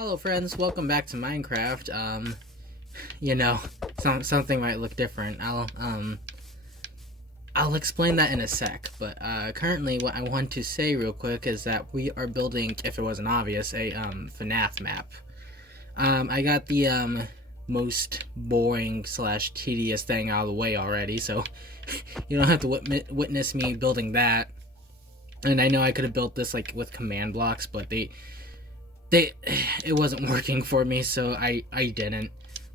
Hello friends, welcome back to Minecraft. You know, something might look different. I'll explain that in a sec, but currently what I want to say real quick is that we are building, if it wasn't obvious, a FNAF map. I got the most boring slash tedious thing out of the way already, so you don't have to witness me building that. And I know I could have built this like with command blocks, but they it wasn't working for me, so I didn't.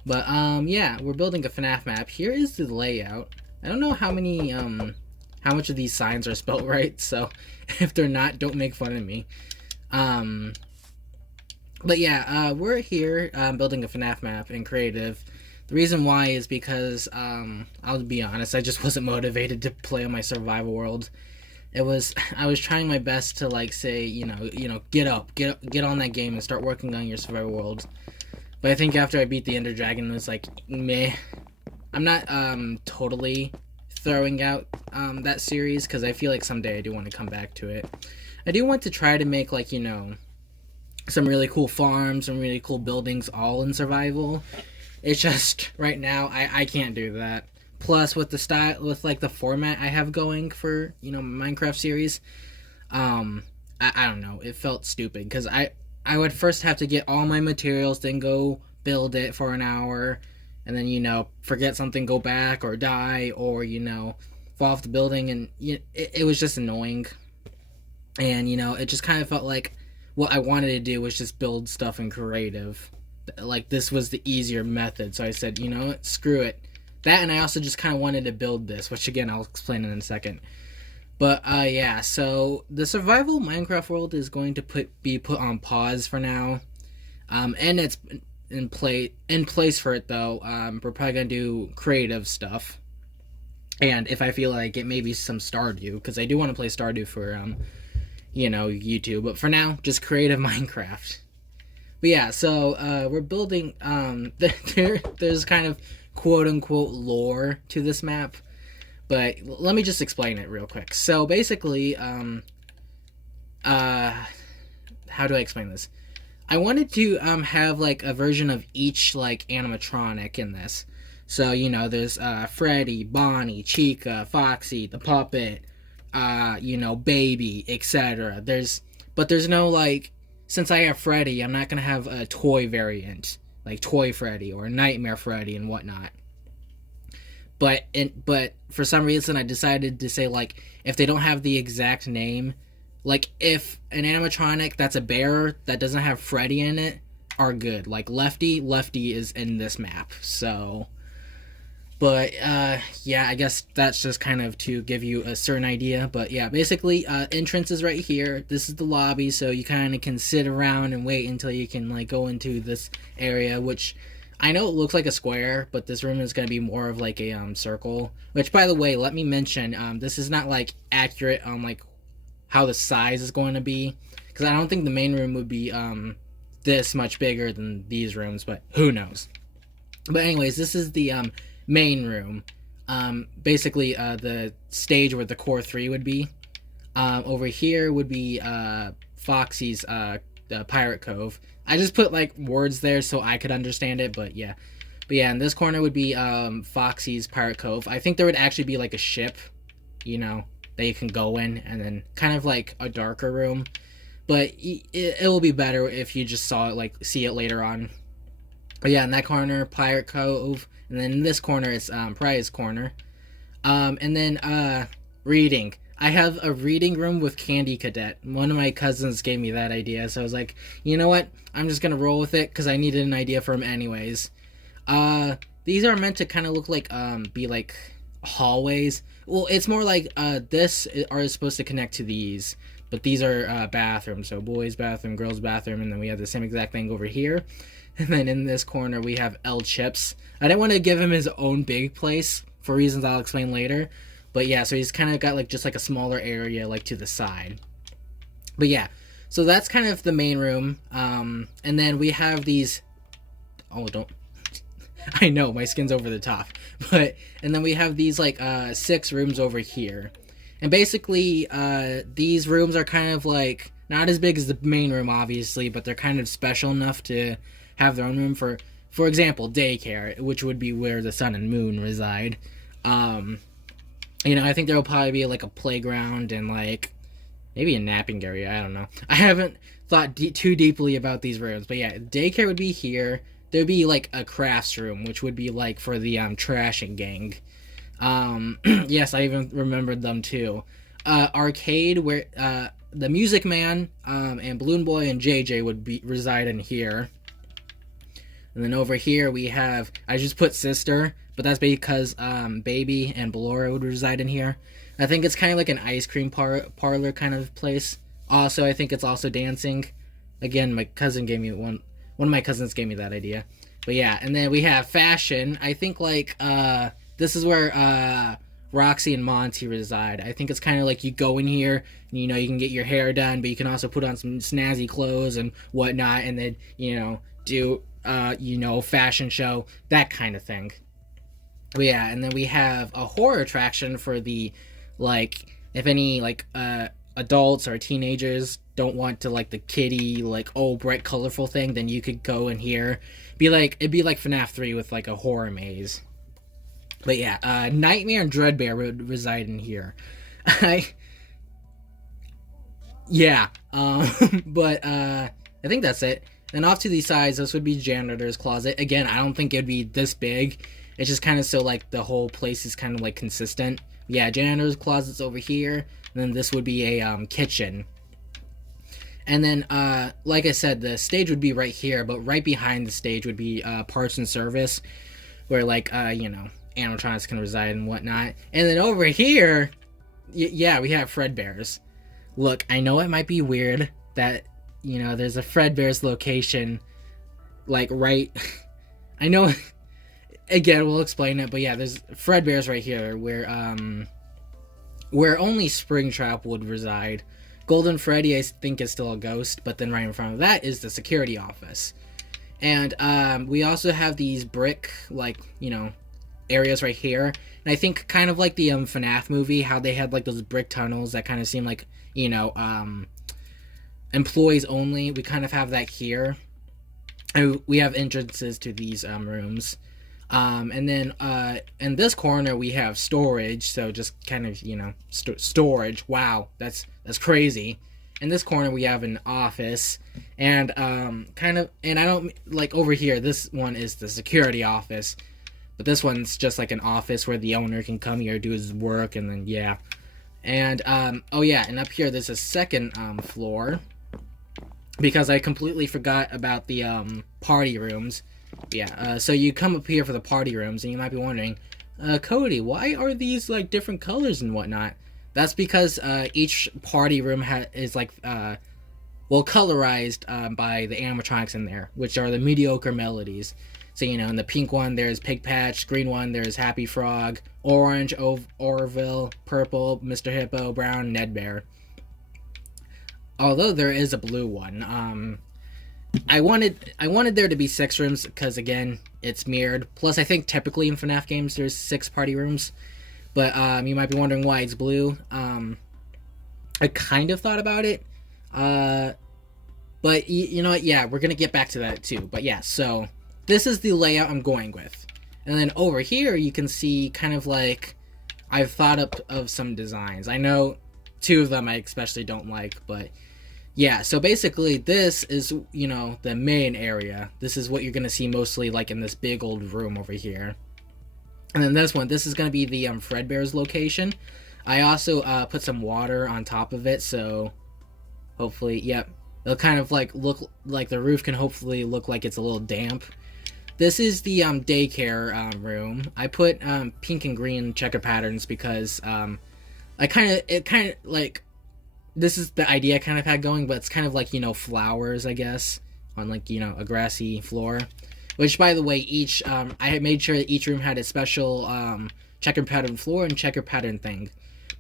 But yeah, we're building a FNAF map. Here is the layout. I don't know how much of these signs are spelled right, so if they're not, don't make fun of me. But yeah, we're here building a FNAF map in creative. The reason why is because I'll be honest, I just wasn't motivated to play on my survival world. I was trying my best to like say, get on that game and start working on your survival world. But I think after I beat the Ender Dragon, it was like meh. I'm not totally throwing out that series because I feel like someday I do want to come back to it. I do want to try to make like some really cool farms, some really cool buildings all in survival. It's just right now I can't do that. Plus, with the style, with like the format I have going for Minecraft series, I don't know. It felt stupid because I would first have to get all my materials, then go build it for an hour, and then forget something, go back or die, or fall off the building, and it was just annoying. And it just kind of felt like what I wanted to do was just build stuff in creative. Like this was the easier method, so I said, screw it. That, and I also just kind of wanted to build this, which again I'll explain in a second. But yeah, so the survival Minecraft world is going to be put on pause for now, and it's in place for it though. We're probably gonna do creative stuff, and if I feel like it, maybe some Stardew, because I do want to play Stardew for YouTube. But for now, just creative Minecraft. But yeah, so we're building. There's kind of quote unquote lore to this map, but let me just explain it real quick. So basically, how do I explain this? I wanted to have like a version of each like animatronic in this. So there's Freddy, Bonnie, Chica, Foxy, the puppet, Baby, etc. But there's no like, since I have Freddy, I'm not gonna have a toy variant like Toy Freddy or Nightmare Freddy and whatnot. But for some reason I decided to say like, if they don't have the exact name, like if an animatronic that's a bear that doesn't have Freddy in it are good. Like Lefty is in this map. So but yeah, I guess that's just kind of to give you a certain idea. But yeah, basically entrance is right here. This is the lobby, so you kind of can sit around and wait until you can like go into this area, which I know it looks like a square, but this room is going to be more of like a circle. Which, by the way, let me mention, this is not like accurate on like how the size is going to be, because I don't think the main room would be this much bigger than these rooms, but who knows. But anyways, this is the main room. Basically the stage where the core 3 would be. Over here would be Foxy's Pirate Cove. I just put like words there so I could understand it, but yeah. In this corner would be Foxy's Pirate Cove. I think there would actually be like a ship, that you can go in, and then kind of like a darker room. But it will be better if you just see it later on. But yeah, in that corner, Pirate Cove. And then in this corner, it's Prize Corner. And then reading. I have a reading room with Candy Cadet. One of my cousins gave me that idea, so I was like, you know what? I'm just gonna roll with it because I needed an idea for him anyways. These are meant to kind of look like be like hallways. Well, it's more like this are supposed to connect to these, but these are bathrooms. So boys' bathroom, girls' bathroom, and then we have the same exact thing over here. And then in this corner, we have L Chips. I didn't want to give him his own big place for reasons I'll explain later. But yeah, so he's kind of got like just like a smaller area like to the side. But yeah, so that's kind of the main room. And then we have these... Oh, don't... I know, my skin's over the top. And then we have these like 6 rooms over here. And basically, these rooms are kind of like not as big as the main room, obviously, but they're kind of special enough to have their own room. For example, daycare, which would be where the sun and moon reside. Um, I think there will probably be like a playground and like maybe a napping area. I don't know. I haven't thought too deeply about these rooms, but yeah, daycare would be here. There'd be like a crafts room, which would be like for the trashing gang. Yes, I even remembered them too. Arcade, where the Music Man, and Balloon Boy and JJ would be reside in here. And then over here we have, I just put Sister, but that's because Baby and Ballora would reside in here. I think it's kind of like an ice cream parlor kind of place. Also, I think it's also dancing. Again, my cousin gave me one of my cousins gave me that idea. But yeah, and then we have fashion. I think like this is where Roxy and Monty reside. I think it's kind of like you go in here and you can get your hair done, but you can also put on some snazzy clothes and whatnot, and then do fashion show, that kind of thing. But yeah, and then we have a horror attraction for the, like, if any like adults or teenagers don't want to like the kiddie like bright colorful thing, then you could go in here. It'd be like FNAF 3 with like a horror maze. But yeah, Nightmare and Dreadbear would reside in here. Yeah, but I think that's it. And off to the sides, this would be janitor's closet. Again, I don't think it'd be this big. It's just kind of so like the whole place is kind of like consistent. Yeah, janitor's closet's over here. And then this would be a kitchen. And then, like I said, the stage would be right here, but right behind the stage would be parts and service, where like animatronics can reside and whatnot. And then over here, yeah, we have Fredbear's. Look, I know it might be weird that there's a Fredbear's location, like right. I know. Again, we'll explain it, but yeah, there's Fredbear's right here, where only Springtrap would reside. Golden Freddy, I think, is still a ghost, but then right in front of that is the security office. And we also have these brick, like, areas right here. And I think kind of like the FNAF movie, how they had like those brick tunnels that kind of seem like, employees only. We kind of have that here. And we have entrances to these rooms. And then in this corner we have storage, so just kind of storage. Wow, that's crazy. In this corner we have an office, and and I don't like over here. This one is the security office, but this one's just like an office where the owner can come here do his work, and then yeah. And oh yeah, and up here there's a second floor, because I completely forgot about the party rooms. Yeah, so you come up here for the party rooms, and you might be wondering, Cody, why are these like different colors and whatnot? That's because each party room is like colorized by the animatronics in there, which are the mediocre melodies. So in the pink one there's Pig Patch, green one there's Happy Frog, orange Orville, purple Mr. Hippo, brown Ned Bear. Although there is a blue one. I wanted there to be 6 rooms because, again, it's mirrored. Plus, I think typically in FNAF games there's 6 party rooms. But you might be wondering why it's blue. I kind of thought about it. But you know what? Yeah, we're going to get back to that too. But yeah, so this is the layout I'm going with. And then over here you can see kind of like I've thought up of some designs. I know 2 of them I especially don't like, but yeah, so basically this is, the main area. This is what you're going to see mostly like in this big old room over here. And then this is going to be the Fredbear's location. I also put some water on top of it, so hopefully, yep, it'll kind of like look like the roof can hopefully look like it's a little damp. This is the daycare room. I put pink and green checker patterns because this is the idea I kind of had going, but it's kind of like, flowers, I guess, on like, a grassy floor. Which, by the way, I had made sure that each room had a special checker pattern floor and checker pattern thing.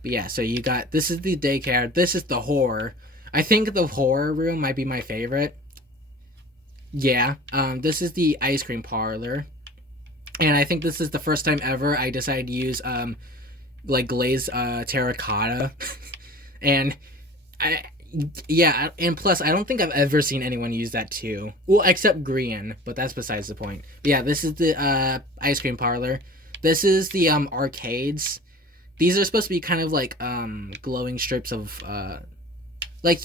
But yeah, so you got, this is the daycare, this is the horror. I think the horror room might be my favorite. Yeah, this is the ice cream parlor. And I think this is the first time ever I decided to use, like, glazed terracotta. And Yeah, and plus, I don't think I've ever seen anyone use that too. Well, except Grian, but that's besides the point. But yeah, this is the ice cream parlor. This is the arcades. These are supposed to be kind of like glowing strips of like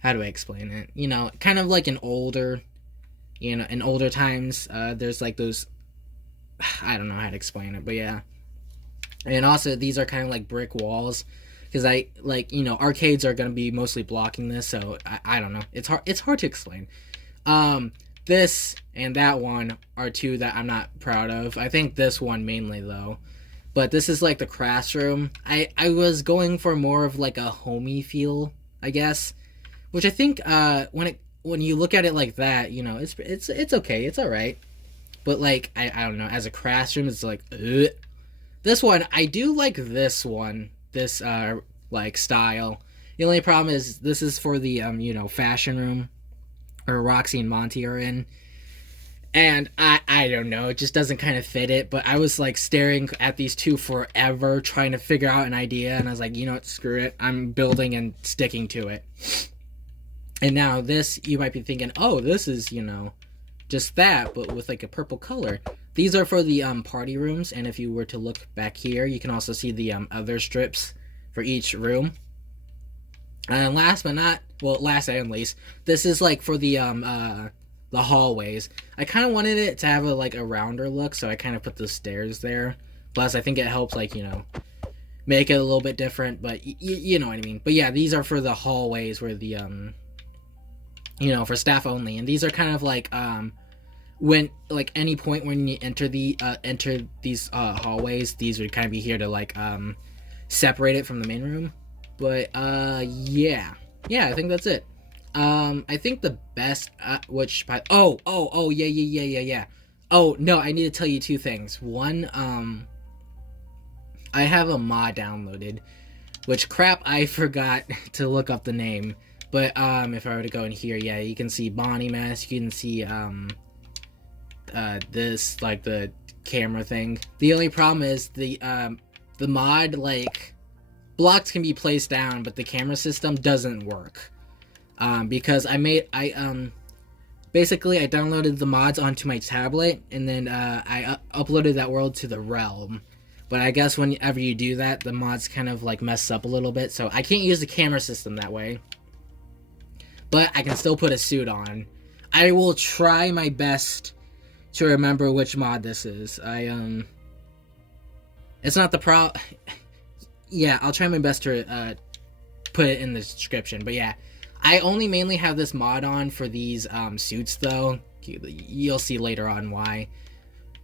how do I explain it? Kind of like an older, in older times. There's like those. I don't know how to explain it, but yeah. And also, these are kind of like brick walls because arcades are going to be mostly blocking this, so I don't know, it's hard to explain. This and that one are two that I'm not proud of. I think this one mainly though, but this is like the classroom. I was going for more of like a homey feel, I guess, which I think when you look at it like that, it's okay, it's all right, but like I don't know, as a classroom it's like ugh. This one, I do like this one, this like style. The only problem is this is for the fashion room where Roxy and Monty are in. And I don't know, it just doesn't kind of fit it, but I was like staring at these two forever trying to figure out an idea, and I was like, you know what, screw it. I'm building and sticking to it. And now this, you might be thinking, oh, this is, just that, but with like a purple color. These are for the party rooms, and if you were to look back here, you can also see the other strips for each room. And last and least, this is like for the hallways. I kind of wanted it to have a rounder look, so I kind of put the stairs there. Plus, I think it helps make it a little bit different, but you know what I mean. But yeah, these are for the hallways where the for staff only, and these are kind of when any point when you enter these hallways, these would kind of be here to separate it from the main room. But yeah, I think that's it. I think the best yeah. Oh no, I need to tell you two things. One, I have a mod downloaded, which crap, I forgot to look up the name. But if I were to go in here, yeah, you can see Bonnie Mask, you can see this the camera thing. The only problem is the mod blocks can be placed down, but the camera system doesn't work. Because basically I downloaded the mods onto my tablet, and then I uploaded that world to the realm. But I guess whenever you do that, the mods kind of mess up a little bit, so I can't use the camera system that way. But I can still put a suit on. I will try my best to remember which mod this is. It's not the yeah, I'll try my best to put it in the description. But yeah, I only mainly have this mod on for these suits though. You'll see later on why.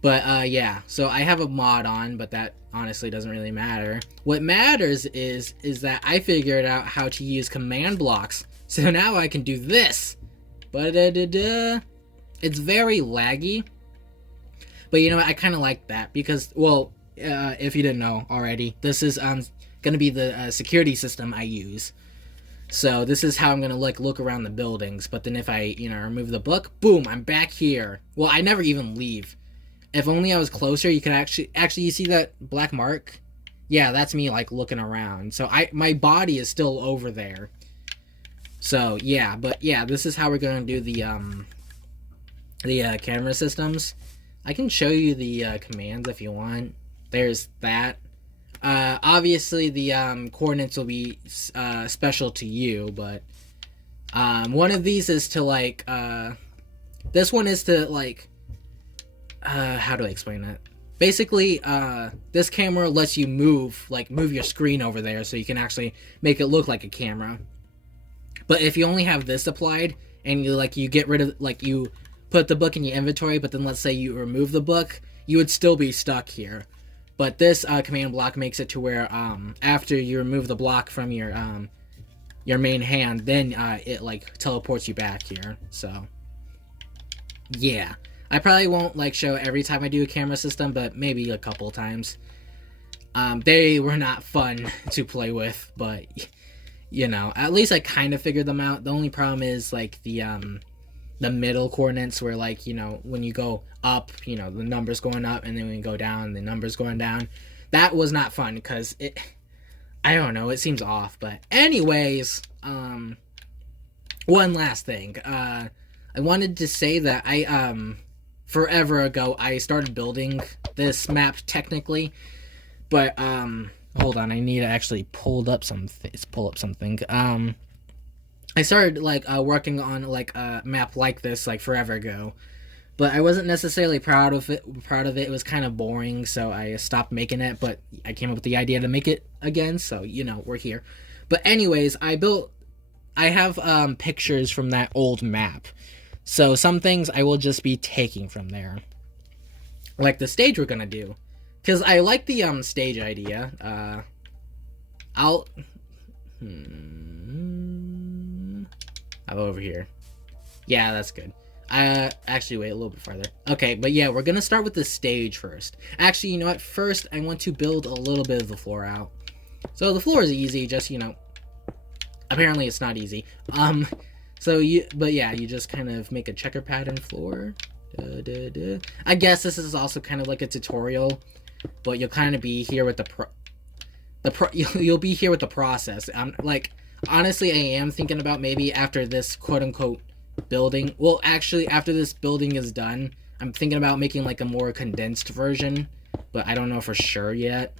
But yeah, so I have a mod on, but that honestly doesn't really matter. What matters is that I figured out how to use command blocks. So now I can do this. But it's very laggy. But you know what, I kind of like that because, well, if you didn't know already, this is gonna be the security system I use. So this is how I'm gonna look around the buildings. But then if I remove the book, boom, I'm back here. Well, I never even leave. If only I was closer, you could actually you see that black mark? Yeah, that's me looking around. So my body is still over there. So yeah, but yeah, this is how we're gonna do the camera systems. I can show you the commands if you want. There's that. Obviously the coordinates will be special to you, but one of these is to this one is to how do I explain that? Basically, this camera lets you move your screen over there so you can actually make it look like a camera. But if you only have this applied and you get rid of you put the book in your inventory, but then let's say you remove the book, you would still be stuck here. But this command block makes it to where after you remove the block from your main hand, then it teleports you back here. So yeah, I probably won't show every time I do a camera system, but maybe a couple times. They were not fun to play with, but at least I kind of figured them out. The only problem is the middle coordinates where when you go up, the number's going up, and then when you go down, the number's going down. That was not fun because I don't know, it seems off. But anyways, one last thing. I wanted to say that forever ago I started building this map technically, but hold on, I need to actually pull up something. I started like working on like a map like this like forever ago, but I wasn't necessarily proud of it. It was kind of boring, so I stopped making it. But I came up with the idea to make it again, so we're here. But anyways, I have pictures from that old map, so some things I will just be taking from there, like the stage we're gonna do, because I like the stage idea. I'll I'll go over here. Yeah, that's good. Actually, wait a little bit farther. Okay, but yeah, we're gonna start with the stage first. Actually, you know what? First, I want to build a little bit of the floor out. So the floor is easy, just, apparently it's not easy. But yeah, you just kind of make a checker pattern floor. I guess this is also kind of like a tutorial, but you'll kind of be here with you'll be here with the process. Like, honestly, I am thinking about maybe after this quote-unquote building, well, actually, after this building is done, I'm thinking about making like a more condensed version, but I don't know for sure yet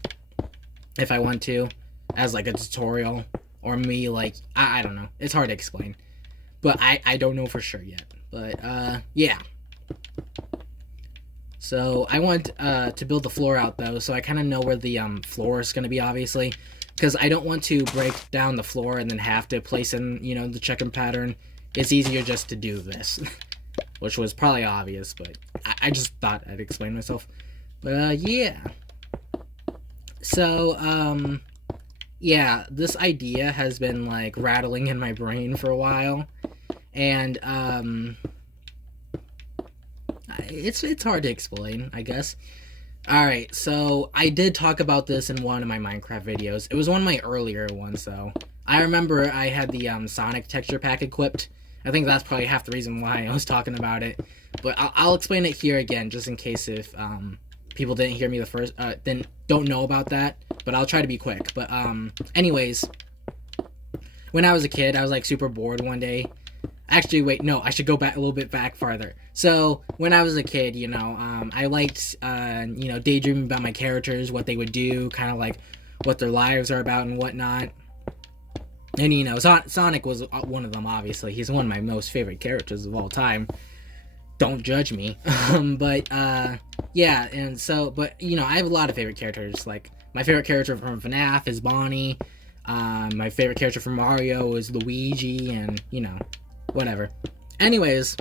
if I want to, as like a tutorial, or me like, I don't know, it's hard to explain, but I don't know for sure yet. But yeah, so I want to build the floor out though, so I kind of know where the floor is going to be, obviously, because I don't want to break down the floor and then have to place in, the checker pattern. It's easier just to do this, which was probably obvious, but I just thought I'd explain myself. But yeah, so yeah, this idea has been like rattling in my brain for a while, and it's hard to explain, I guess. Alright, so I did talk about this in one of my Minecraft videos. It was one of my earlier ones, though. I remember I had the Sonic texture pack equipped. I think that's probably half the reason why I was talking about it. But I'll explain it here again, just in case if people didn't hear me the first, don't know about that. But I'll try to be quick. But anyways, when I was a kid, I was like super bored one day. Actually, wait, no, I should go back a little bit farther. So, when I was a kid, I liked, daydreaming about my characters, what they would do, kind of like what their lives are about and whatnot. And, Sonic was one of them, obviously. He's one of my most favorite characters of all time. Don't judge me. Yeah, and so, but, I have a lot of favorite characters. Like, my favorite character from FNAF is Bonnie. My favorite character from Mario is Luigi, and, whatever. Anyways,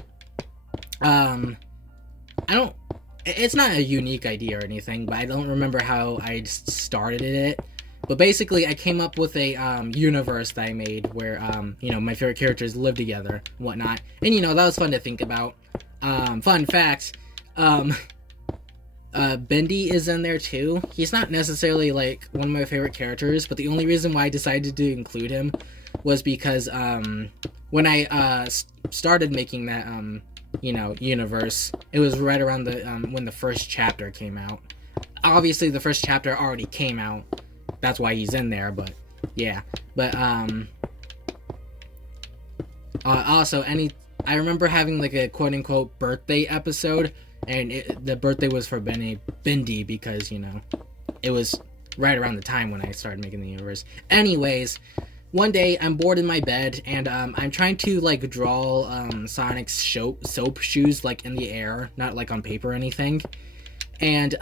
it's not a unique idea or anything, but I don't remember how I started it. But basically, I came up with a universe that I made where, my favorite characters live together and whatnot. And, that was fun to think about. Fun fact, Bendy is in there too. He's not necessarily, like, one of my favorite characters, but the only reason why I decided to include him was because, when I, started making that, universe, it was right around the, when the first chapter came out. Obviously, the first chapter already came out. That's why he's in there, but, yeah. But, also, I remember having, like, a quote-unquote birthday episode, and the birthday was for Bendy because, it was right around the time when I started making the universe. Anyways, one day, I'm bored in my bed, and I'm trying to, like, draw Sonic's soap shoes, like, in the air, not, like, on paper or anything. And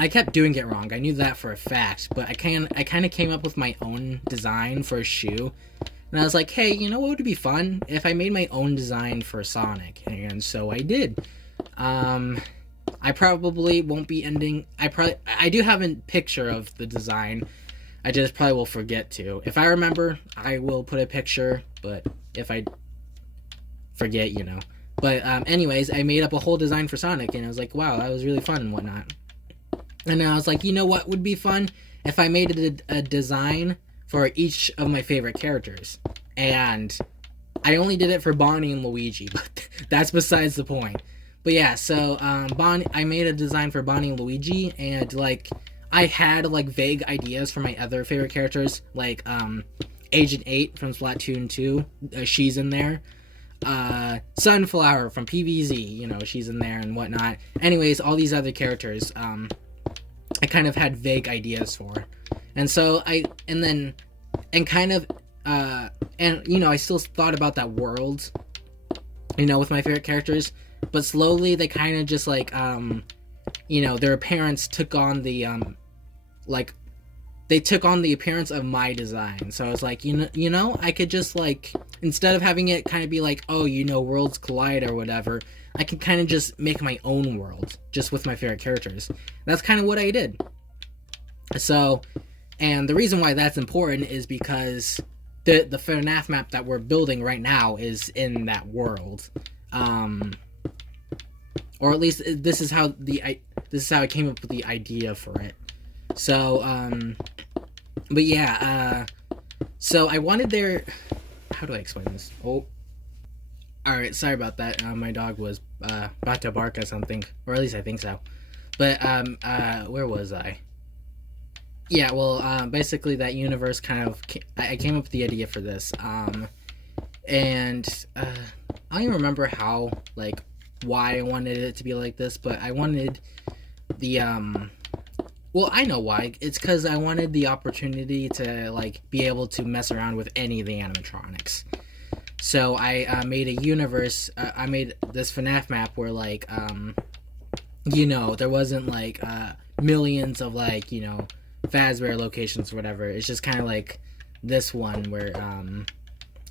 I kept doing it wrong. I knew that for a fact, but I kind of came up with my own design for a shoe. And I was like, hey, what would be fun if I made my own design for Sonic? And so I did. I probably won't be ending... I do have a picture of the design. I just probably will forget to. If I remember, I will put a picture, but if I forget, But anyways, I made up a whole design for Sonic, and I was like, wow, that was really fun and whatnot. And then I was like, what would be fun if I made a design for each of my favorite characters? And I only did it for Bonnie and Luigi, but that's besides the point. But yeah, so I made a design for Bonnie and Luigi, and like I had like vague ideas for my other favorite characters, like Agent 8 from Splatoon 2. She's in there. Sunflower from PvZ, you know, she's in there and whatnot. Anyways, all these other characters, I kind of had vague ideas for. And so and kind of, and, you know, I still thought about that world, you know, with my favorite characters. But slowly they kind of just like, you know, their appearance took on the, like, they took on the appearance of my design. So I was like, you know, I could just like, instead of having it kind of be like, oh, you know, worlds collide or whatever, I can kind of just make my own world just with my favorite characters. That's kind of what I did. So, and the reason why that's important is because the FNAF map that we're building right now is in that world. Or at least this is how I came up with the idea for it. So, but yeah, so I wanted their, how do I explain this? Oh, alright, sorry about that. My dog was, about to bark at something, or at least I think so. But, where was I? Yeah, well, basically that universe kind of, I came up with the idea for this, and, I don't even remember how, like, why I wanted it to be like this, but I wanted the, well, I know why. It's because I wanted the opportunity to, like, be able to mess around with any of the animatronics. So I made a universe, I made this FNAF map where, like, you know, there wasn't, like, millions of, like, you know, Fazbear locations or whatever. It's just kind of like this one where,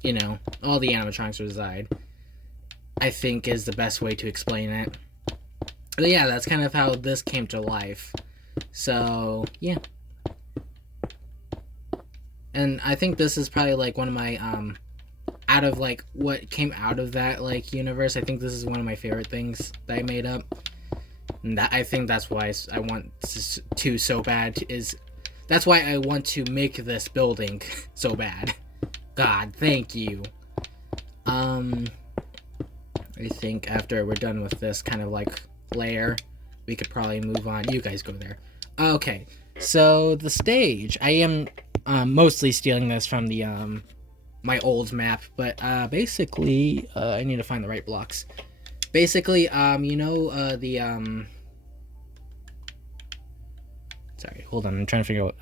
you know, all the animatronics reside. I think is the best way to explain it. But yeah, that's kind of how this came to life. So, yeah. And I think this is probably, like, one of my, out of, like, what came out of that, like, universe, I think this is one of my favorite things that I made up. And that, I think that's why I want to so bad, that's why I want to make this building so bad. God, thank you. I think after we're done with this kind of, like, layer, we could probably move on. You guys go there. Okay, so the stage. I am mostly stealing this from the my old map, but basically I need to find the right blocks. Basically, you know, sorry, hold on. I'm trying to figure out.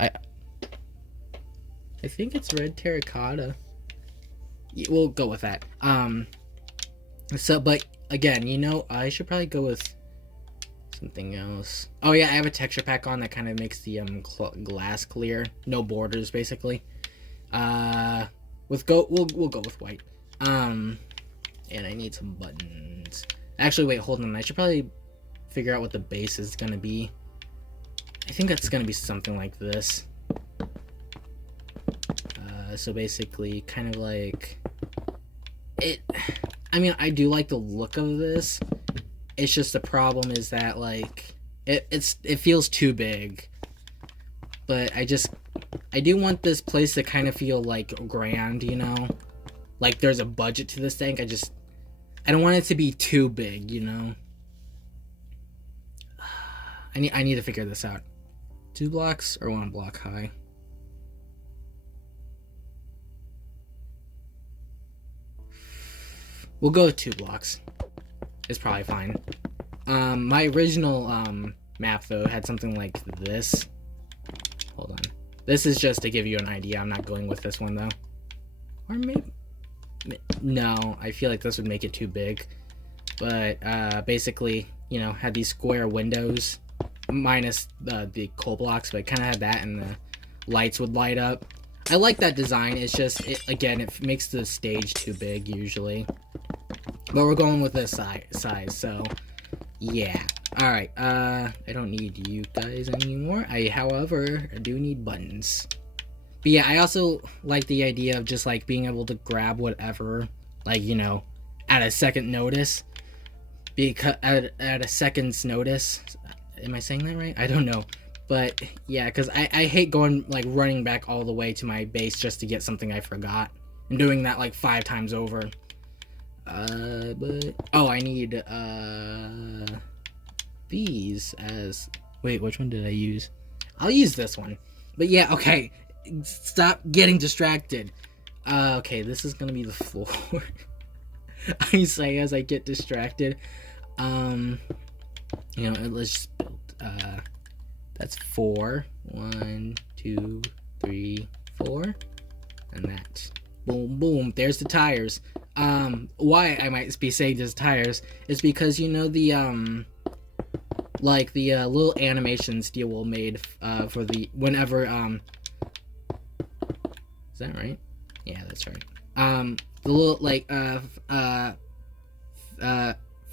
I think it's red terracotta. Yeah, we'll go with that. So, but again, you know, I should probably go with something else. Oh yeah, I have a texture pack on that kind of makes the glass clear, no borders, basically. We'll go with white. And I need some buttons. Actually, wait, hold on. I should probably figure out what the base is gonna be. I think that's gonna be something like this. So basically, kind of like it. I mean, I do like the look of this. It's just the problem is that, like, it feels too big. But I do want this place to kind of feel, like, grand, you know? Like, there's a budget to this thing. I don't want it to be too big, you know? I need to figure this out. 2 blocks or 1 block high? We'll go with 2 blocks. It's probably fine. My original map, though, had something like this. Hold on. This is just to give you an idea. I'm not going with this one, though. Or maybe... No, I feel like this would make it too big. But, basically, you know, had these square windows. Minus the coal blocks, but it kind of had that, and the lights would light up. I like that design. It's just, again, it makes the stage too big, usually. But we're going with this size, so yeah. Alright, I don't need you guys anymore. However, do need buttons. But yeah, I also like the idea of just, like, being able to grab whatever, like, you know, at a second notice. Because, at a second's notice. Am I saying that right? I don't know. But, yeah, because I hate going, like, running back all the way to my base just to get something I forgot. And doing that, like, 5 times over. But... Oh, I need, these as... Wait, which one did I use? I'll use this one. But yeah, okay. Stop getting distracted. Okay, this is gonna be the floor. I say as I get distracted. Let's just build. That's 4. 1, 2, 3, 4, and that. Boom, boom. There's the tires. Why I might be saying there's tires is because the little animation Steel made for the whenever is that right? Yeah, that's right. The little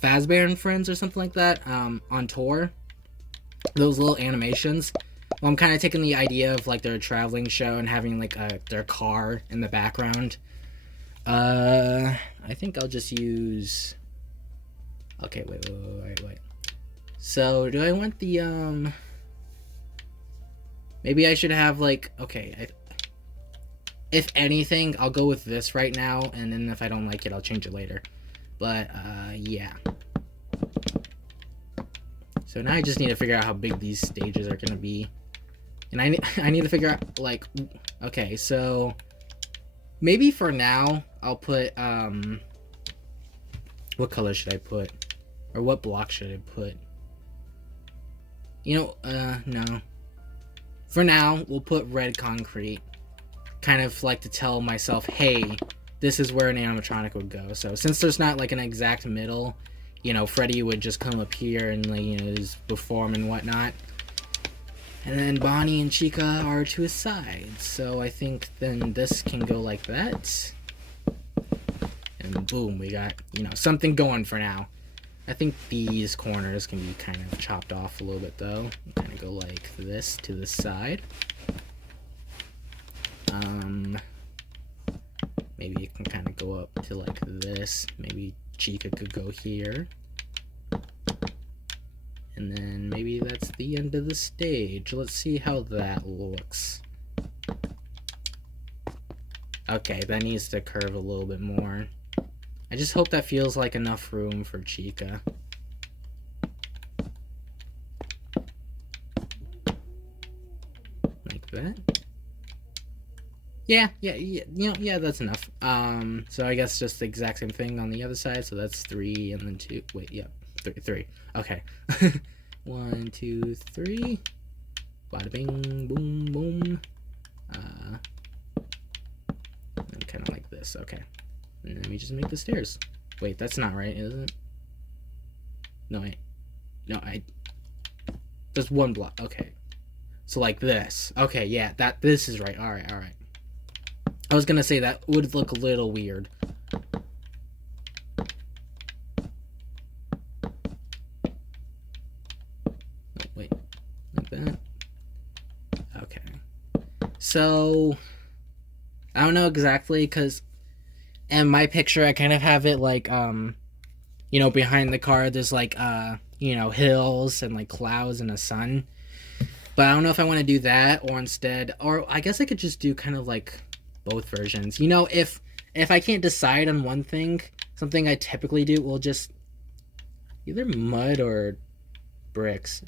Fazbear and Friends or something like that on tour. Those little animations. Well, I'm kind of taking the idea of like their traveling show and having like their car in the background. I think I'll just use. Okay, wait. So, do I want the maybe I should have like if anything, I'll go with this right now, and then if I don't like it, I'll change it later. But yeah. So now I just need to figure out how big these stages are gonna be, and I need to figure out like, okay, so maybe for now I'll put what color should I put, or what block should I put? No. For now, we'll put red concrete, kind of like to tell myself, hey, this is where an animatronic would go. So since there's not like an exact middle, Freddy would just come up here and just perform and whatnot. And then Bonnie and Chica are to his side. So I think then this can go like that. And boom, we got, something going for now. I think these corners can be kind of chopped off a little bit though. Kind of go like this to the side. Maybe it can kind of go up to like this. Maybe Chica could go here. And then maybe that's the end of the stage. Let's see how that looks. Okay, that needs to curve a little bit more. I just hope that feels like enough room for Chica. Like that. Yeah, that's enough. So I guess just the exact same thing on the other side. So that's 3 and then 2. Wait, yeah, 3. Okay. 1, 2, 3. Bada bing, boom, boom. And kind of like this. Okay. And then we just make the stairs. Wait, that's not right, is it? No, There's one block. Okay. So like this. Okay, yeah, this is right. All right. I was gonna say that would look a little weird. Wait, like that. Okay. So I don't know exactly, because in my picture I kind of have it like behind the car there's like hills and like clouds and a sun. But I don't know if I want to do that or instead, or I guess I could just do kind of like both versions. If I can't decide on one thing, something I typically do will just either mud or bricks.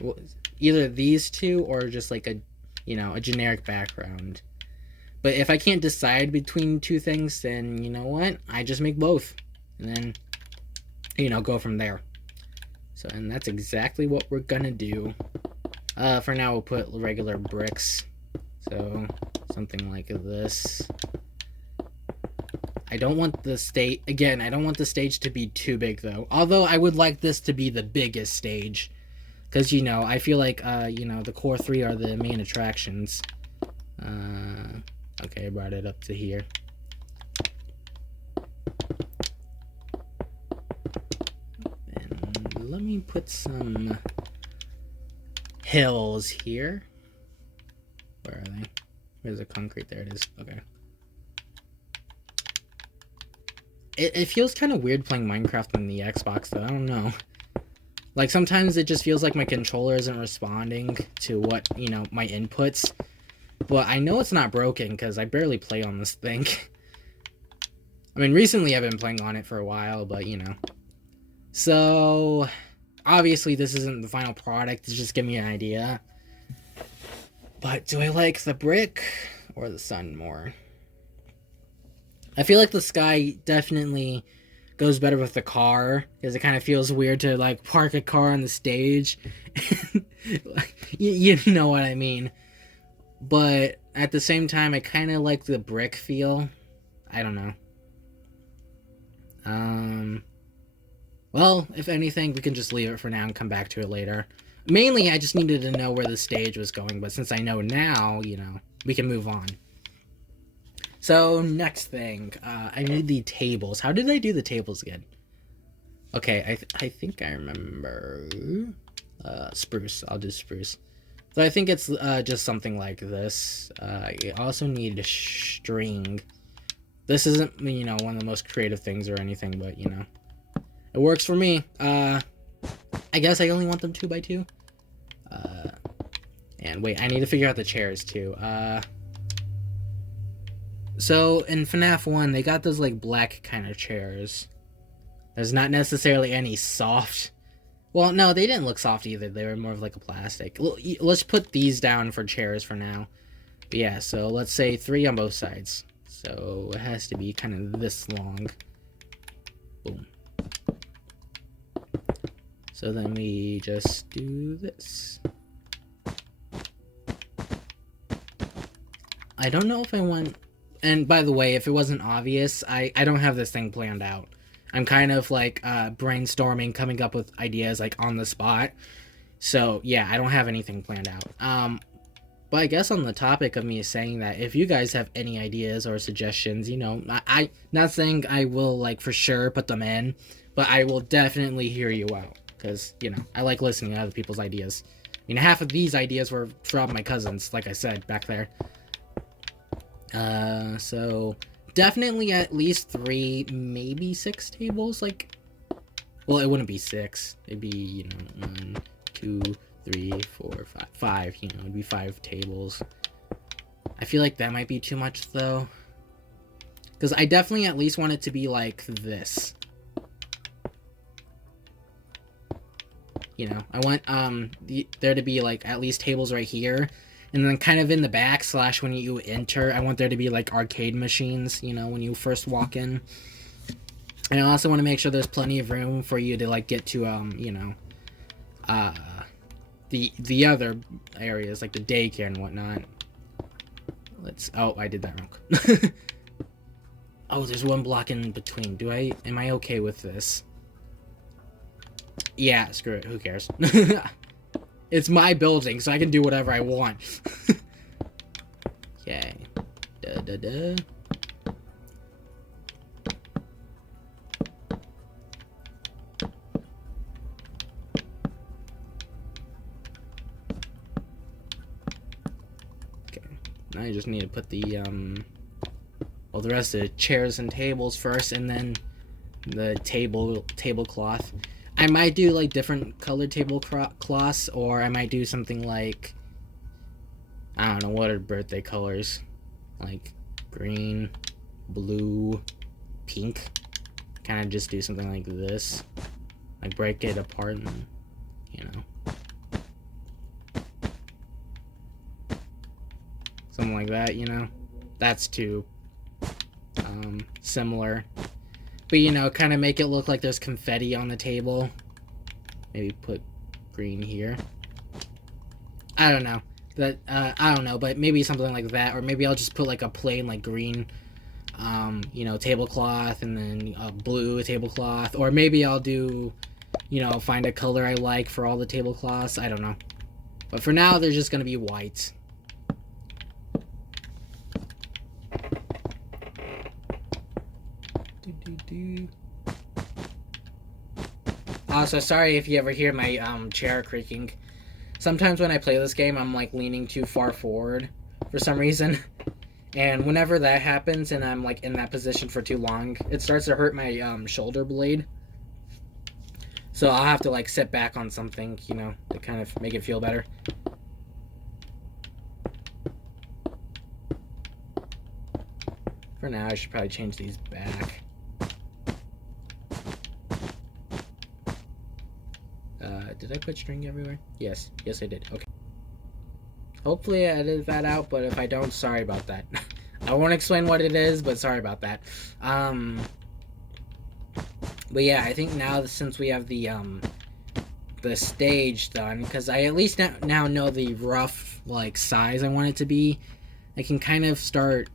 Either these two or just like a generic background. But if I can't decide between two things, then you know what? I just make both. And then, go from there. So, and that's exactly what we're gonna do. For now, we'll put regular bricks. So, something like this. I don't want the stage, again, I don't want the stage to be too big though. Although, I would like this to be the biggest stage. Because, I feel like, the core 3 are the main attractions. Okay, I brought it up to here. And let me put some hills here. Where are they? Where's the concrete? There it is. Okay. It feels kind of weird playing Minecraft on the Xbox though. I don't know. Like sometimes it just feels like my controller isn't responding to what, my inputs. But I know it's not broken because I barely play on this thing. I mean, recently I've been playing on it for a while, but So, obviously this isn't the final product, it's just giving me an idea. But do I like the brick or the sun more? I feel like the sky definitely goes better with the car because it kind of feels weird to like park a car on the stage. You know what I mean. But at the same time, I kind of like the brick feel. I don't know. Well, if anything, we can just leave it for now and come back to it later. Mainly, I just needed to know where the stage was going, but since I know now, we can move on. So, next thing, I need the tables. How did I do the tables again? Okay, I think I remember. Spruce. I'll do spruce. So I think it's just something like this. You also need a string. This isn't, one of the most creative things or anything, but, it works for me. I guess I only want them 2x2. And wait, I need to figure out the chairs, too. So, in FNAF 1, they got those, like, black kind of chairs. There's not necessarily any soft. Well, no, they didn't look soft either. They were more of like a plastic. Let's put these down for chairs for now. But yeah, so let's say 3 on both sides. So it has to be kind of this long. Boom. So then we just do this. I don't know if I want... And by the way, if it wasn't obvious, I don't have this thing planned out. I'm kind of like brainstorming, coming up with ideas like on the spot. So yeah, I don't have anything planned out. But I guess on the topic of me saying that, if you guys have any ideas or suggestions, I not saying I will like for sure put them in, but I will definitely hear you out because I like listening to other people's ideas. Half of these ideas were from my cousins, like I said back there. So definitely at least 3, maybe 6 tables. Like, well, it wouldn't be 6. It'd be 1, 2, 3, 4, 5. 5. It'd be 5 tables. I feel like that might be too much though, because I definitely at least want it to be like this. I want there to be like at least tables right here. And then kind of in the back / when you enter, I want there to be like arcade machines, when you first walk in. And I also want to make sure there's plenty of room for you to like get to the other areas like the daycare and whatnot. Oh, I did that wrong. Oh, there's one block in between. Am I okay with this? Yeah, screw it. Who cares? It's my building, so I can do whatever I want. Okay. Okay. Now I just need to put the the rest of the chairs and tables first, and then the tablecloth. I might do like different colored tablecloths, or I might do something like, I don't know, what are birthday colors? Like green, blue, pink. Kind of just do something like this. Like break it apart and, something like that, That's too similar. But, kind of make it look like there's confetti on the table. Maybe put green here. I don't know. I don't know, but maybe something like that. Or maybe I'll just put like a plain like green, tablecloth, and then a blue tablecloth. Or maybe I'll do, find a color I like for all the tablecloths. I don't know. But for now, there's just going to be white. Also, sorry if you ever hear my chair creaking. Sometimes when I play this game, I'm like leaning too far forward for some reason. And whenever that happens and I'm like in that position for too long, it starts to hurt my shoulder blade. So I'll have to like sit back on something, to kind of make it feel better. For now, I should probably change these back. Did I put string everywhere? Yes, I did. Okay. Hopefully I edited that out, but if I don't, sorry about that. I won't explain what it is, but sorry about that. But yeah, I think now since we have the stage done, because I at least now know the rough like size I want it to be, I can kind of start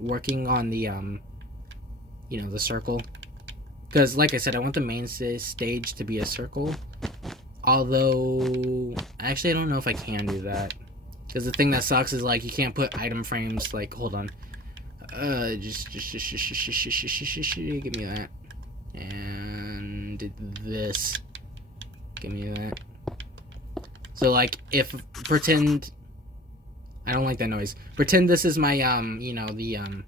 working on the the circle. Because like I said, I want the main stage to be a circle. Although actually I don't know if I can do that. Because the thing that sucks is like you can't put item frames like hold on. Just give me that. And this. Give me that. So like if pretend I don't like that noise. Pretend this is my the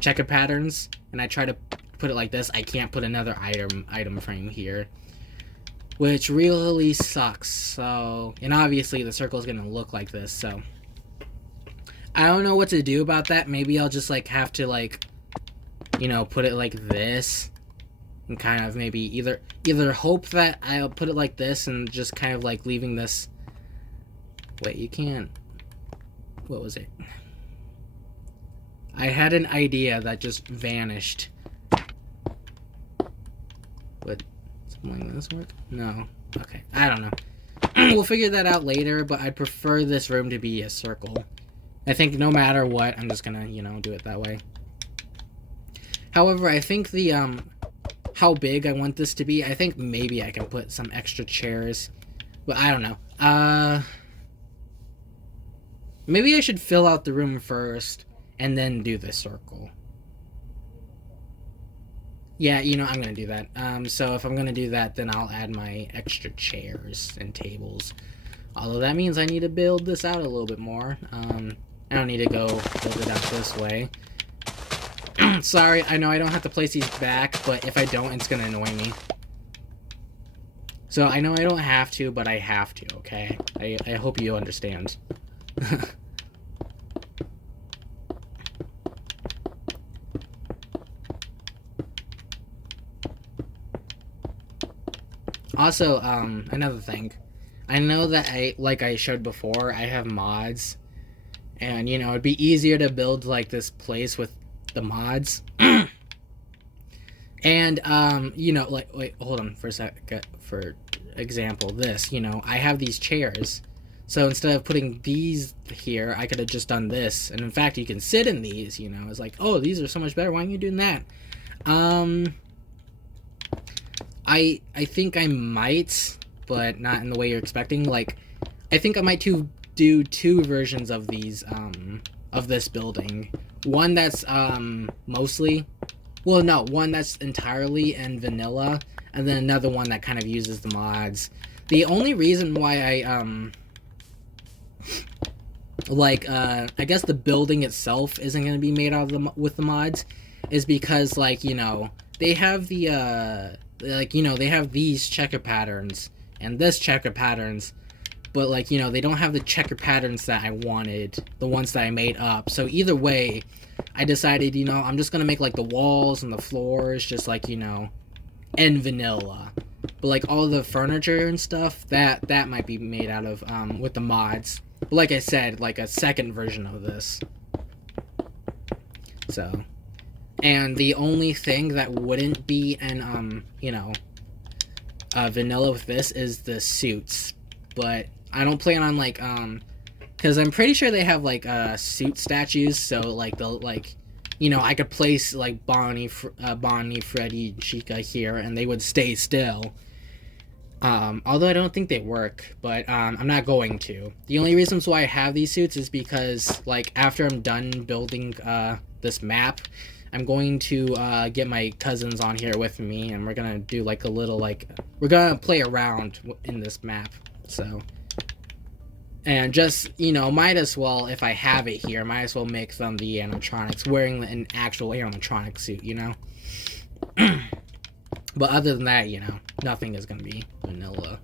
checker patterns and I try to put it like this, I can't put another item frame here. Which really sucks. So, and obviously the circle is going to look like this, so I don't know what to do about that. Maybe I'll just like have to like put it like this and kind of maybe either hope that I'll put it like this and just kind of like leaving this. Wait, you can't. What was it? I had an idea that just vanished. Would something like this work? No. Okay, I don't know. We'll figure that out later, but I'd prefer this room to be a circle. I think no matter what, I'm just gonna, do it that way. However, I think the, how big I want this to be, I think maybe I can put some extra chairs. But I don't know. Maybe I should fill out the room first, and then do the circle. Yeah, I'm gonna do that. So if I'm gonna do that, then I'll add my extra chairs and tables. Although that means I need to build this out a little bit more. I don't need to go build it out this way. Sorry, I know I don't have to place these back, but if I don't, it's gonna annoy me. So I know I don't have to, but I have to, okay? I hope you understand. Also, another thing. I know that like I showed before, I have mods. And, it'd be easier to build, like, this place with the mods. And, like, wait, hold on for a second. For example, this, I have these chairs. So instead of putting these here, I could have just done this. And in fact, you can sit in these, It's like, oh, these are so much better. Why aren't you doing that? I think I might, but not in the way you're expecting. Like, I think I might do two versions of these, of this building. One that's, one that's entirely in vanilla, and then another one that kind of uses the mods. The only reason why I guess the building itself isn't going to be made out of with the mods is because, like, they have the, they have these checker patterns and this checker patterns, but, like, they don't have the checker patterns that I wanted, the ones that I made up. So either way, I decided, I'm just going to make, like, the walls and the floors just, like, in vanilla. But, like, all the furniture and stuff, that might be made out of, with the mods. But like I said, like, a second version of this. So, and the only thing that wouldn't be in, vanilla with this is the suits. But I don't plan on, like, because I'm pretty sure they have, like, suit statues, so, like, they'll, like, I could place, like, Bonnie, Freddy, Chica here, and they would stay still. Although I don't think they work, but, I'm not going to. The only reasons why I have these suits is because, like, after I'm done building, this map, I'm going to, get my cousins on here with me, and we're gonna do, like, a little, like, we're gonna play around in this map, so. And just, might as well, if I have it here, might as well make them the animatronics, wearing an actual animatronic suit, But other than that, nothing is going to be vanilla.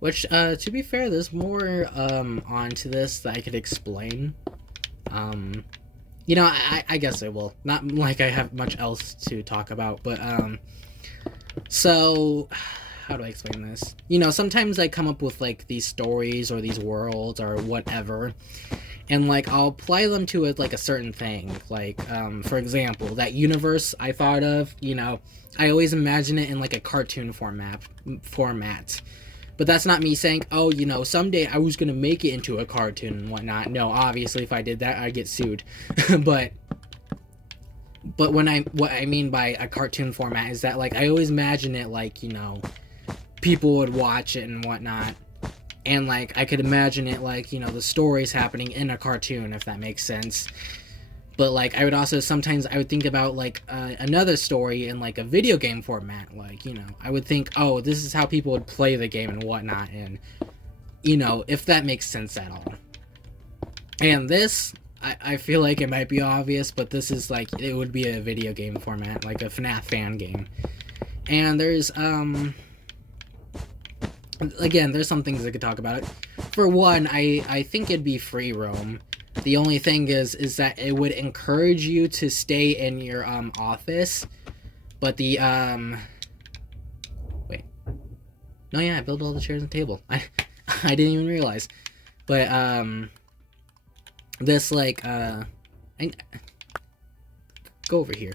Which, to be fair, there's more, onto this that I could explain. I guess I will. Not like I have much else to talk about, but so how do I explain this? Sometimes I come up with like these stories or these worlds or whatever, and like I'll apply them to it like a certain thing. Like for example, that universe I thought of, I always imagine it in like a cartoon format. But that's not me saying, oh, someday I was gonna make it into a cartoon and whatnot. No, obviously, if I did that, I'd get sued. but what I mean by a cartoon format is that like I always imagine it like people would watch it and whatnot, and like I could imagine it like the stories happening in a cartoon, if that makes sense. But like I would also sometimes I would think about like another story in like a video game format. Like I would think, oh, this is how people would play the game and whatnot, and if that makes sense at all. And this, I feel like it might be obvious, but this is like it would be a video game format, like a FNAF fan game. And there's again, there's some things I could talk about it. For one, I think it'd be free roam. The only thing is that it would encourage you to stay in your office, but the wait, no, yeah, I built all the chairs and table. I didn't even realize, but this like go over here.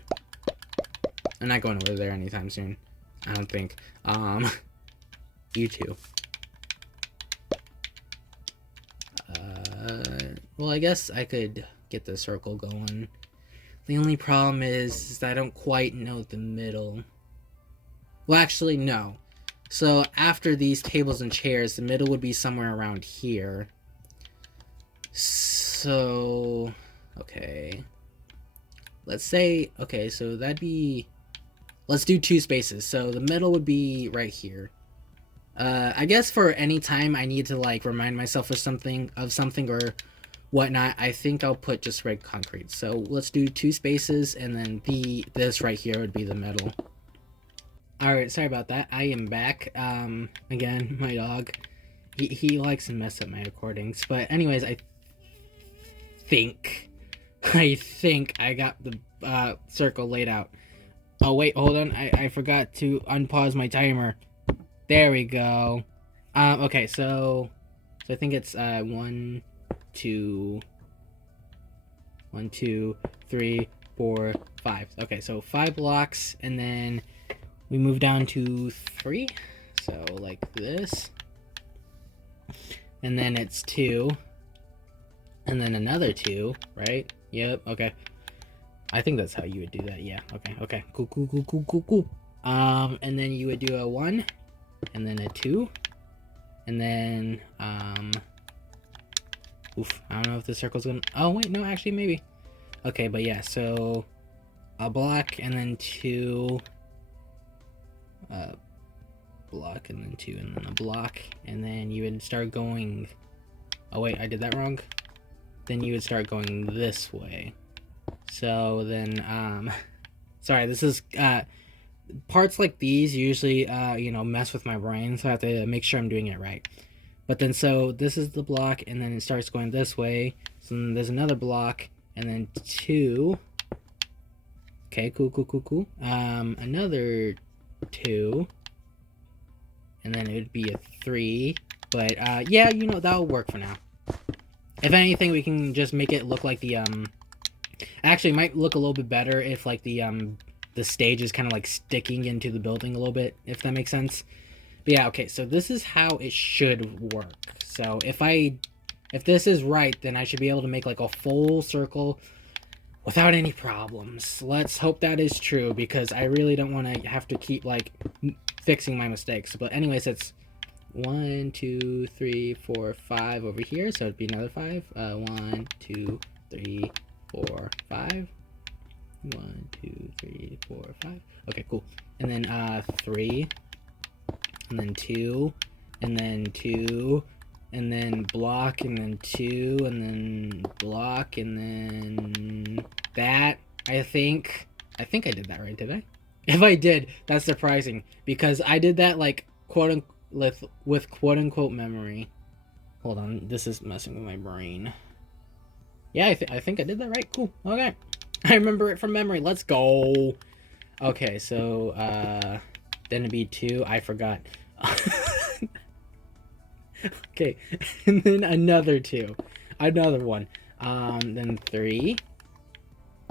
I'm not going over there anytime soon. I don't think. You two. Well, I guess I could get the circle going. The only problem is that I don't quite know the middle. Well, actually, no. So, after these tables and chairs, the middle would be somewhere around here. So, okay. Let's say, okay, so that'd be... Let's do 2 spaces. So, the middle would be right here. I guess for any time I need to, like, remind myself of something or whatnot, I think I'll put just red concrete. So let's do 2 spaces, and then this right here would be the middle. Alright, sorry about that. I am back. Again, my dog. He likes to mess up my recordings. But anyways, I think I got the circle laid out. Oh wait, hold on. I forgot to unpause my timer. There we go. Okay, so I think it's 1, 2, 3, 4, 5. Okay, so 5 blocks, and then we move down to 3. So like this, and then it's 2, and then another 2, right? Yep. Okay. I think that's how you would do that. Yeah. Okay. Cool. And then you would do a 1. And then a 2, and then I don't know if the circle's gonna, oh wait, no, actually maybe. Okay, but yeah, so a block and then 2, block and then 2 and then a block, and then you would start going, oh wait, I did that wrong. Then you would start going this way. So then sorry, this is parts like these usually mess with my brain, so I have to make sure I'm doing it right. But then so this is the block, and then it starts going this way, so then there's another block, and then 2. Okay, cool. Another 2, and then it would be a 3, but yeah, that'll work for now. If anything, we can just make it look like the actually, it might look a little bit better if like the stage is kind of like sticking into the building a little bit, if that makes sense. But yeah, okay, so this is how it should work. So if this is right, then I should be able to make like a full circle without any problems. Let's hope that is true, because I really don't want to have to keep like fixing my mistakes. But anyways, it's 1, 2, 3, 4, 5 over here, so it'd be another 5. 1, 2, 3, 4, 5. 1, 2, 3, 4, 5. Okay, cool. And then 3, and then 2, and then 2, and then block, and then 2, and then block, and then that. I think I did that right, did I? If I did, that's surprising, because I did that like with quote unquote memory. Hold on, this is messing with my brain. Yeah, I think I did that right. Cool. Okay. I remember it from memory. Let's go. Okay, so then it'd be 2. I forgot. Okay, and then another 2. Another one. Then 3.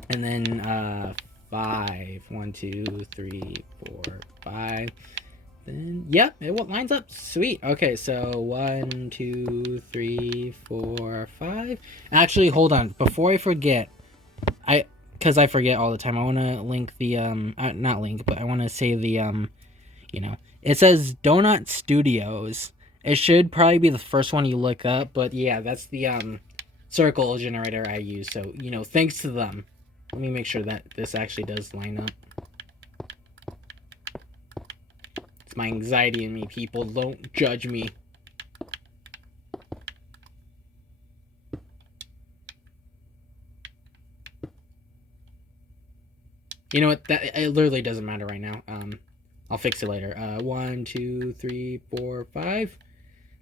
And then 5. 1, 2, 3, 4, 5. Then yep, it lines up. Sweet. Okay, so 1, 2, 3, 4, 5. Actually, hold on. Before I forget, I because I forget all the time. I want to link the not link, but I want to say the it says Donut Studios. It should probably be the first one you look up, but yeah, that's the circle generator I use. So thanks to them. Let me make sure that this actually does line up. It's my anxiety in me, people. Don't judge me. You know what? That it literally doesn't matter right now. I'll fix it later. 1, 2, 3, 4, 5,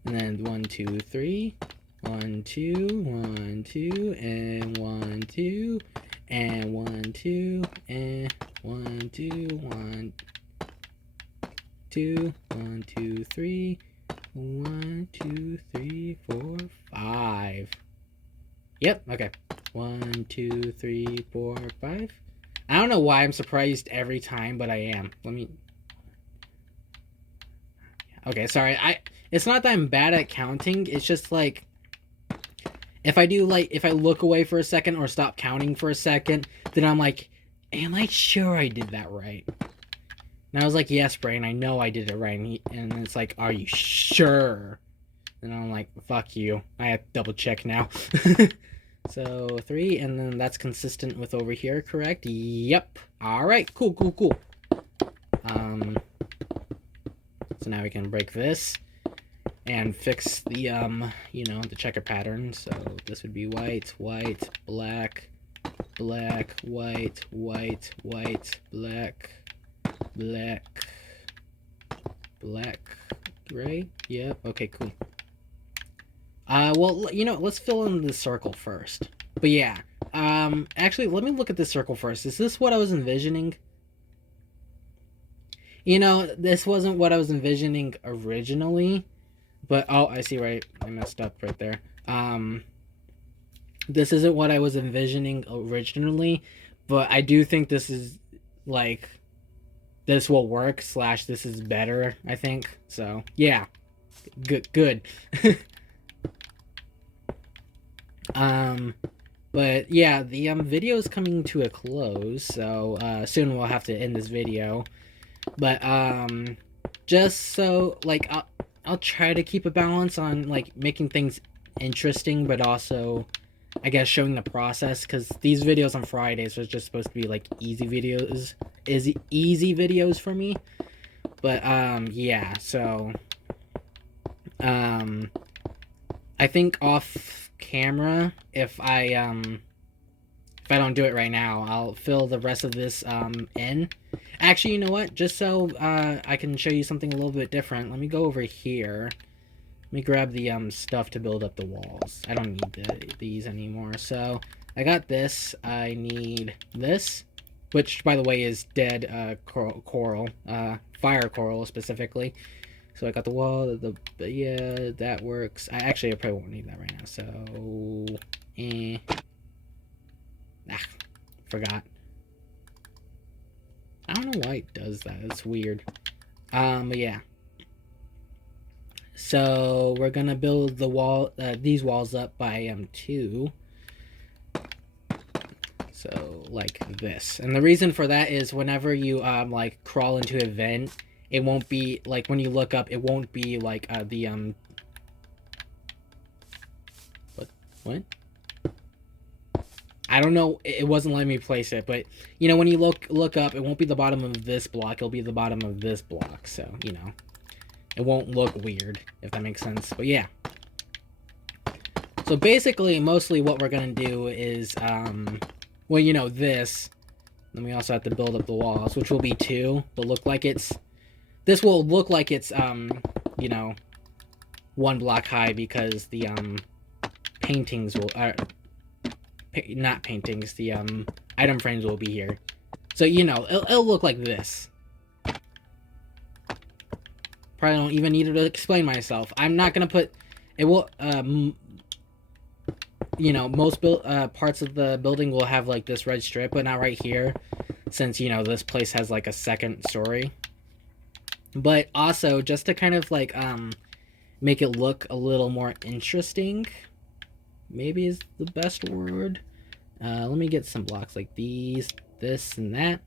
and then 1, 2, 3, 1, 2, 1, 2, and 1, 2, and 1, 2, and 1, 2, 1, 2, 1, 2, 3, 1, 2, 3, 4, 5. Yep. Okay. 1, 2, 3, 4, 5. I don't know why I'm surprised every time, but I am. Let me. Okay, sorry. It's not that I'm bad at counting. It's just like if I look away for a second or stop counting for a second, then I'm like, am I sure I did that right? And I was like, yes, brain, I know I did it right. And it's like, are you sure? And I'm like, fuck you. I have to double check now. So 3, and then that's consistent with over here, correct? Yep. All right. Cool. So now we can break this and fix the the checker pattern. So this would be white, white, black, black, white, white, white, black, black, black, right? Yep. Okay. Cool. Well, let's fill in the circle first. But yeah, actually, let me look at this circle first. Is this what I was envisioning? This wasn't what I was envisioning originally. But, oh, I see, right? I messed up right there. This isn't what I was envisioning originally. But I do think this is, like, this will work, / this is better, I think. So, yeah. Good. But yeah, the video is coming to a close, so soon we'll have to end this video. But just so like I'll try to keep a balance on like making things interesting, but also I guess showing the process, because these videos on Fridays are just supposed to be like easy videos for me. But yeah, so I think off camera, if I don't do it right now, I'll fill the rest of this in. Actually, you know what? Just so I can show you something a little bit different, let me go over here. Let me grab the stuff to build up the walls. I don't need these anymore. So I got this. I need this, which by the way is dead coral, fire coral specifically. So I got the wall. Yeah, that works. I probably won't need that right now. So forgot. I don't know why it does that. It's weird. But yeah. So we're gonna build these walls up by 2. So like this, and the reason for that is whenever you like crawl into a vent, it won't be like when you look up, it won't be like the what? I don't know. It wasn't letting me place it, but when you look up, it won't be the bottom of this block. It'll be the bottom of this block. So it won't look weird, if that makes sense. But yeah. So basically, mostly what we're gonna do is well, this. Then we also have to build up the walls, which will be 2. But this will look like it's 1 block high because the paintings will not paintings, the item frames will be here. So, you know, it'll look like this. Probably don't even need to explain myself. I'm not gonna put, it will, you know, most parts of the building will have like this red strip, but not right here, since, you know, this place has like a second story. But also, just to kind of like, make it look a little more interesting, maybe is the best word. Let me get some blocks like these, this, and that.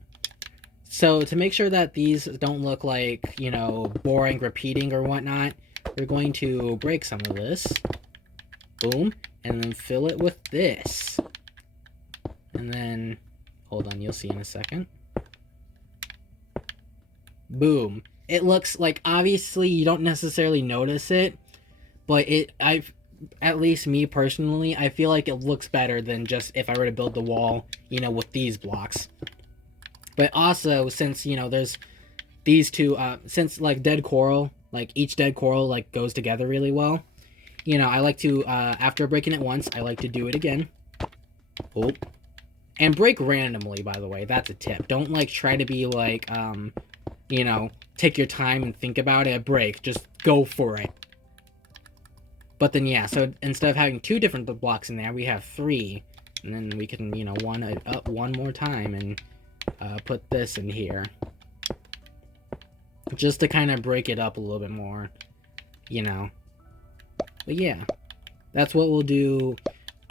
So to make sure that these don't look like, you know, boring repeating or whatnot, we're going to break some of this. Boom. And then fill it with this. And then, hold on, you'll see in a second. Boom. It looks like, obviously, you don't necessarily notice it, but at least me personally, I feel like it looks better than just if I were to build the wall, you know, with these blocks. But also, since, you know, there's these two, since, like, dead coral, like, each dead coral, like, goes together really well, you know, I like to, after breaking it once, I like to do it again. Oh. And break randomly, by the way, that's a tip. Don't, like, try to be, like, you know, take your time and think about it, break, just go for it. But then, yeah, so instead of having 2 different blocks in there, we have 3, and then we can, you know, one it up one more time, and put this in here, just to kind of break it up a little bit more, you know. But yeah, that's what we'll do.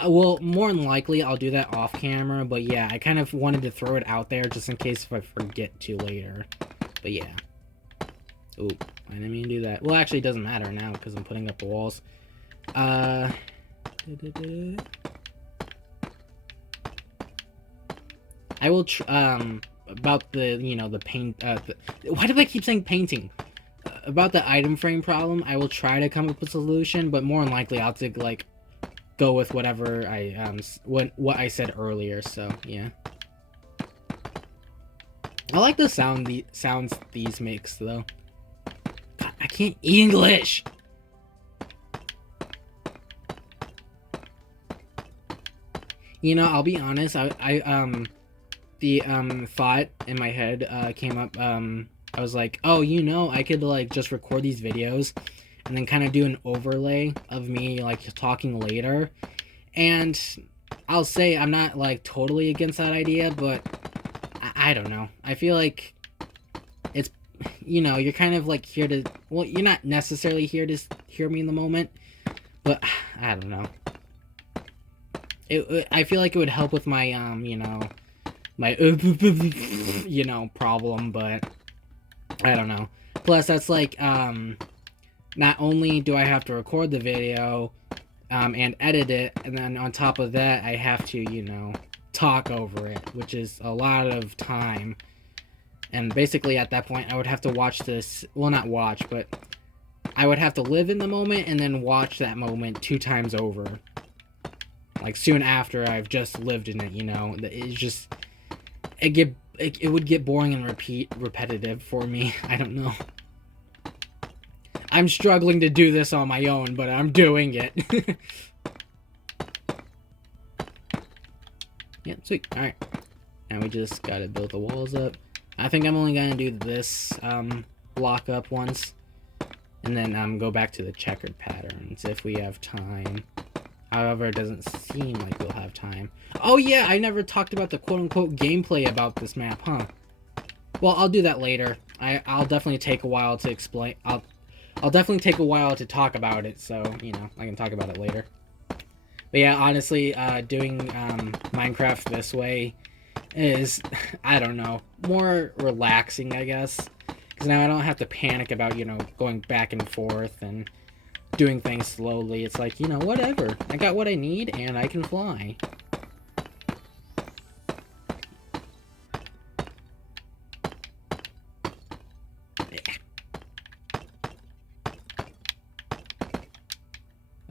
Well, more than likely I'll do that off camera, but yeah, I kind of wanted to throw it out there just in case if I forget to later. But yeah. Oop, I didn't mean to do that. Well, actually it doesn't matter now because I'm putting up the walls. I will about the, you know, the paint, why do I keep saying painting? About the item frame problem, I will try to come up with a solution, but more than likely I'll take, like, go with whatever I, what I said earlier, so, yeah. I like the sounds these makes, though. God, I can't English! You know, I'll be honest, the thought in my head came up. I was like, oh, you know, I could like just record these videos and then kind of do an overlay of me like talking later. And I'll say I'm not like totally against that idea, but I don't know. I feel like it's, you know, you're kind of like here to, well, you're not necessarily here to hear me in the moment, but I don't know. I feel like it would help with my you know, my you know, problem, but I don't know. Plus, that's like, not only do I have to record the video, and edit it, and then on top of that, I have to, you know, talk over it, which is a lot of time. And basically, at that point, I would have to watch this, well, not watch, but I would have to live in the moment and then watch that moment 2 times over. Like, soon after I've just lived in it, you know? It's just, it would get boring and repetitive for me. I don't know. I'm struggling to do this on my own, but I'm doing it. Yeah, sweet. Alright. Now we just gotta build the walls up. I think I'm only gonna do this block up once. And then go back to the checkered patterns if we have time. However, it doesn't seem like we'll have time. Oh yeah, I never talked about the quote-unquote gameplay about this map, huh? Well, I'll do that later. I'll definitely take a while to explain. I'll definitely take a while to talk about it, so, you know, I can talk about it later. But yeah, honestly, doing Minecraft this way is, I don't know, more relaxing, I guess. Because now I don't have to panic about, you know, going back and forth and doing things slowly. It's like, you know, whatever. I got what I need, and I can fly.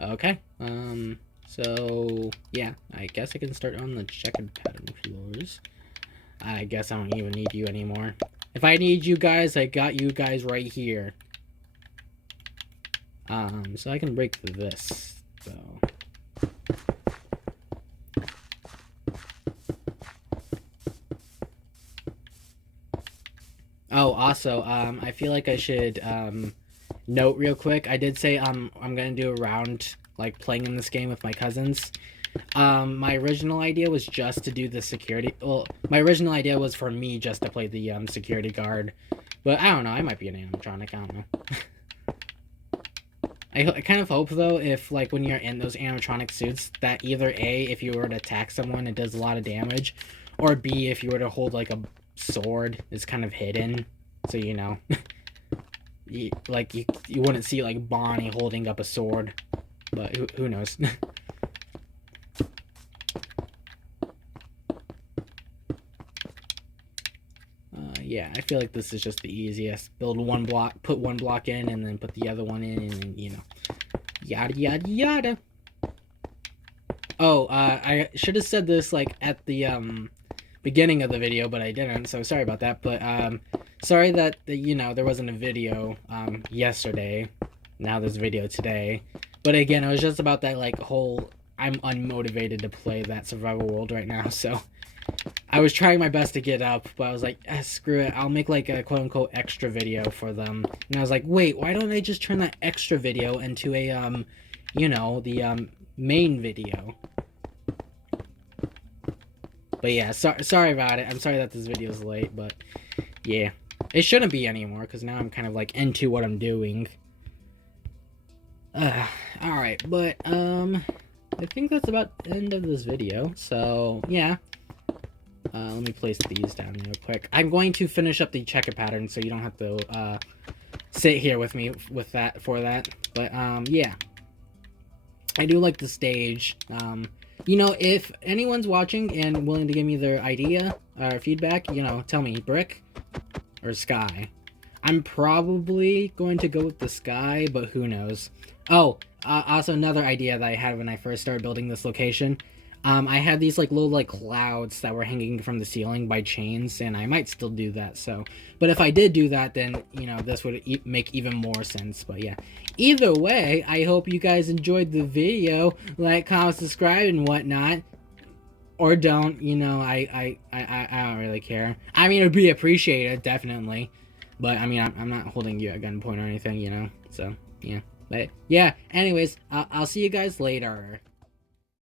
Okay, so, yeah, I guess I can start on the checkered pattern floors. I guess I don't even need you anymore. If I need you guys, I got you guys right here. So I can break this, so. Oh, also, I feel like I should note real quick. I did say I'm gonna do a round like playing in this game with my cousins. My original idea was just to do the security. Well, my original idea was for me just to play the security guard, but I don't know. I might be an animatronic. I don't know. I kind of hope though, if like when you're in those animatronic suits, that either A, if you were to attack someone, it does a lot of damage, or B, if you were to hold like a sword, it's kind of hidden, so you know, you wouldn't see like Bonnie holding up a sword, but who knows. Yeah, I feel like this is just the easiest. Build one block, put one block in, and then put the other one in, and then, you know, yada yada yada. Oh, I should have said this like at the beginning of the video, but I didn't. So sorry about that. But sorry that you know there wasn't a video yesterday. Now there's a video today. But again, it was just about that like whole I'm unmotivated to play that survival world right now. So I was trying my best to get up, but I was like, screw it. I'll make like a quote unquote extra video for them. And I was like, wait, why don't I just turn that extra video into a you know, the main video? But yeah, sorry about it. I'm sorry that this video is late, but yeah. It shouldn't be anymore, because now I'm kind of like into what I'm doing. Alright, but I think that's about the end of this video. So yeah. Let me place these down real quick. I'm going to finish up the checker pattern so you don't have to sit here with me with that for that. But yeah. I do like the stage. You know, if anyone's watching and willing to give me their idea or feedback, you know, tell me, brick or sky. I'm probably going to go with the sky, but who knows. Oh, also another idea that I had when I first started building this location. I had these like little like clouds that were hanging from the ceiling by chains, and I might still do that. So, but if I did do that, then you know this would make even more sense. But yeah, either way, I hope you guys enjoyed the video. Like, comment, subscribe, and whatnot, or don't. You know, I don't really care. I mean, it'd be appreciated definitely, but I mean, I'm not holding you at gunpoint or anything. You know, so yeah. But yeah. Anyways, I'll see you guys later.